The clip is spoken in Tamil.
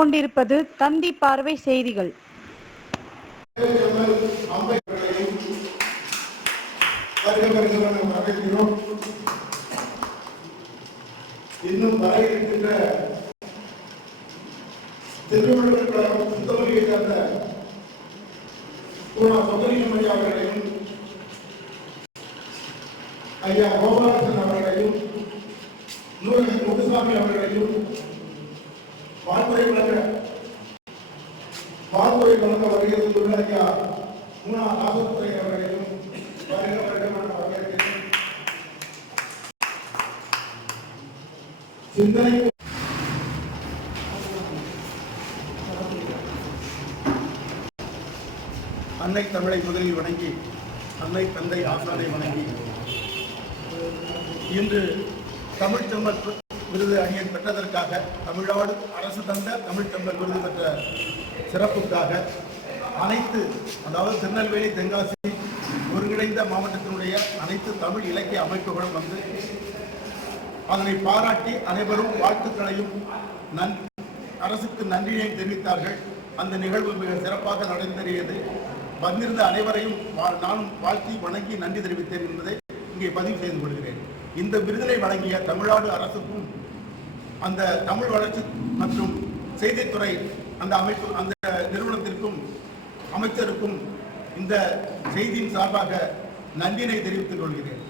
கொண்டிருப்பது தந்தி பார்வை செய்திகள். இன்னும் வர இருக்கின்ற திருவள்ளுவர் கழகம் புத்தகங்களை சார்ந்த சொந்தலிங்கமணி அவர்களையும் ஐயா கோபாலகிருஷ்ணன் அவர்களையும் நூலகர் முத்துசாமி அவர்களையும் வாழ்த்துறை வழங்க வருகிறது ஐயா முனா ராசத்துறை அவர்களையும் சிந்தனை அன்னை தமிழை முதலில் வணங்கி அன்னை தந்தை ஆசானை வணங்கி இன்று தமிழ் செம்மல் விருது அணியன் பெற்றதற்காக தமிழ்நாடு அரசு தந்த தமிழ் செம்மல் விருது பெற்ற சிறப்புக்காக அனைத்து, அதாவது திருநெல்வேலி, தென்காசி ஒருங்கிணைந்த மாவட்டத்தினுடைய அனைத்து தமிழ் இலக்கிய அமைப்புகளும் வந்து அதனை பாராட்டி அனைவரும் வாழ்த்துக்களையும் அரசுக்கு நன்றியை தெரிவித்தார்கள். அந்த நிகழ்வு மிக சிறப்பாக நடந்தேறியது. வந்திருந்த அனைவரையும் நானும் வாழ்த்தி வணங்கி நன்றி தெரிவித்தேன் என்பதை இங்கே பதிவு செய்து கொள்கிறேன். இந்த விருதினை வழங்கிய தமிழ்நாடு அரசுக்கும் அந்த தமிழ் வளர்ச்சி மற்றும் செய்தித்துறை அந்த அமைப்பு அந்த நிறுவனத்திற்கும் அமைச்சருக்கும் இந்த செய்தியின் சார்பாக நன்றினை தெரிவித்துக் கொள்கிறேன்.